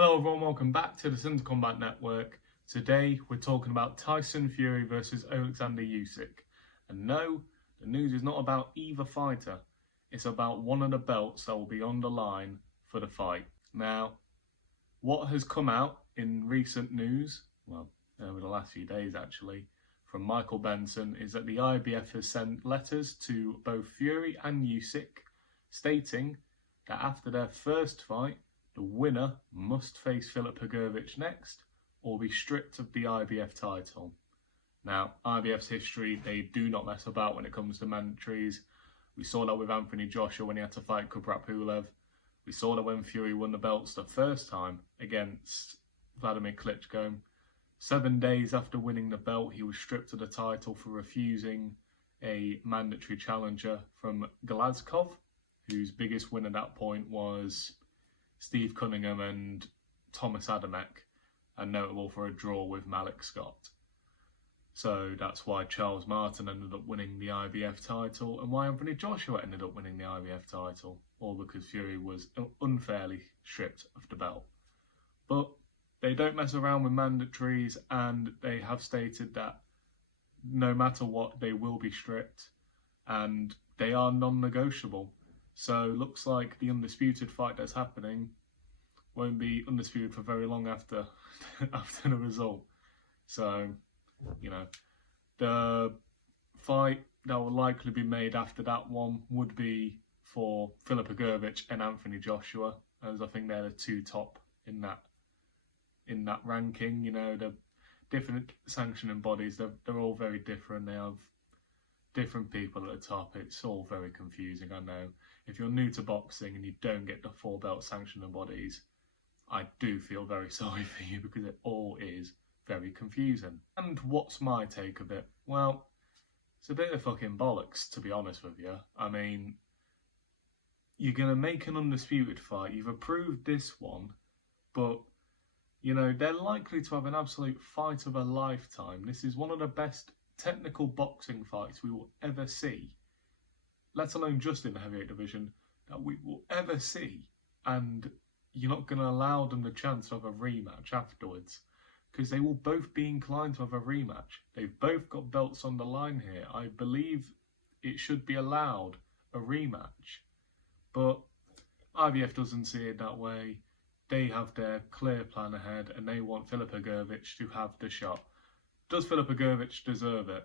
Hello everyone, welcome back to the Sons of Combat Network. Today we're talking about Tyson Fury versus Oleksandr Usyk. And no, the news is not about either fighter. It's about one of the belts that will be on the line for the fight. Now, what has come out in recent news, well, over the last few days actually, from Michael Benson is that the IBF has sent letters to both Fury and Usyk stating that after their first fight, the winner must face Filip Hrgovic next or be stripped of the IBF title. Now, IBF's history, they do not mess about when it comes to mandatories. We saw that with Anthony Joshua when he had to fight Kubrat Pulev. We saw that when Fury won the belts the first time against Vladimir Klitschko. 7 days after winning the belt, he was stripped of the title for refusing a mandatory challenger from Glazkov, whose biggest win at that point was Steve Cunningham and Thomas Adamek, and notable for a draw with Malik Scott. So that's why Charles Martin ended up winning the IBF title and why Anthony Joshua ended up winning the IBF title, all because Fury was unfairly stripped of the belt. But they don't mess around with mandatories, and they have stated that no matter what, they will be stripped, and they are non-negotiable. So looks like the undisputed fight that's happening won't be undisputed for very long after the result. So, you know, the fight that will likely be made after that one would be for Filip Hrgovic and Anthony Joshua, as I think they're the two top in that ranking. You know, the different sanctioning bodies, they're all very different. They have different people at the top. It's all very confusing, I know. If you're new to boxing and you don't get the 4 belt sanctioning bodies, I do feel very sorry for you, because it all is very confusing. And what's my take of it? Well, it's a bit of fucking bollocks, to be honest with you. I mean, you're going to make an undisputed fight, you've approved this one, but, you know, they're likely to have an absolute fight of a lifetime. This is one of the best technical boxing fights we will ever see, let alone just in the heavyweight division, that we will ever see. And you're not going to allow them the chance to have a rematch afterwards, because they will both be inclined to have a rematch. They've both got belts on the line here. I believe it should be allowed a rematch, but IBF doesn't see it that way. They have their clear plan ahead, and they want Filip Hrgovic to have the shot. Does Filip Hrgovic deserve it?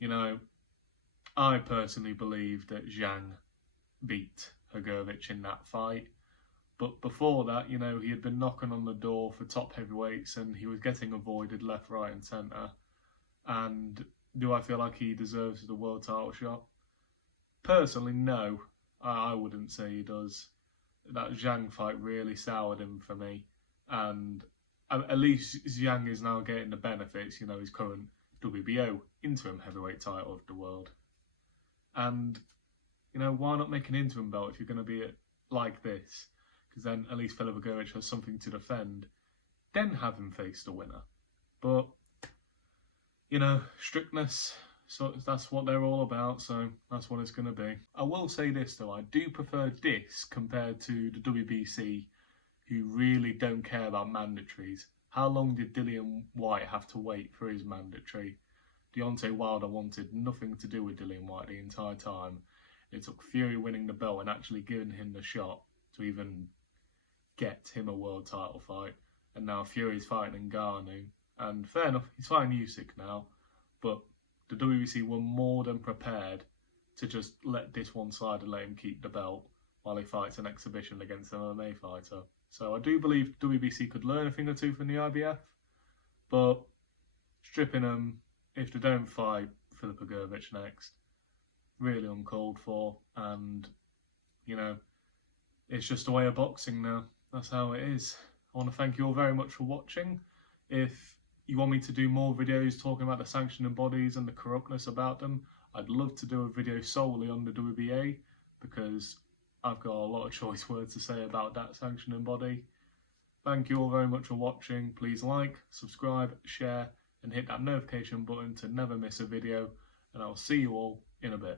You know, I personally believe that Zhang beat Hrgovic in that fight. But before that, you know, he had been knocking on the door for top heavyweights and he was getting avoided left, right and centre. And do I feel like he deserves the world title shot? Personally, no. I wouldn't say he does. That Zhang fight really soured him for me. And at least Zhang is now getting the benefits, you know, his current WBO interim heavyweight title of the world. And, you know, why not make an interim belt if you're going to be like this? Because then at least Filip Hrgovic has something to defend. Then have him face the winner. But, you know, strictness, so that's what they're all about, so that's what it's going to be. I will say this though, I do prefer this compared to the WBC, who really don't care about mandatories. How long did Dillian Whyte have to wait for his mandatory? Deontay Wilder wanted nothing to do with Dillian Whyte the entire time. It took Fury winning the belt and actually giving him the shot to even get him a world title fight. And now Fury's fighting Ngannou. And fair enough, he's fighting Usyk now. But the WBC were more than prepared to just let this one slide and let him keep the belt while he fights an exhibition against an MMA fighter. So I do believe WBC could learn a thing or two from the IBF, but stripping them if they don't fight Filip Hrgovic next, really uncalled for. And, you know, it's just a way of boxing now. That's how it is. I want to thank you all very much for watching. If you want me to do more videos talking about the sanctioning bodies and the corruptness about them, I'd love to do a video solely on the WBA, because I've got a lot of choice words to say about that sanctioning body. Thank you all very much for watching. Please like, subscribe, share and hit that notification button to never miss a video, and I'll see you all in a bit.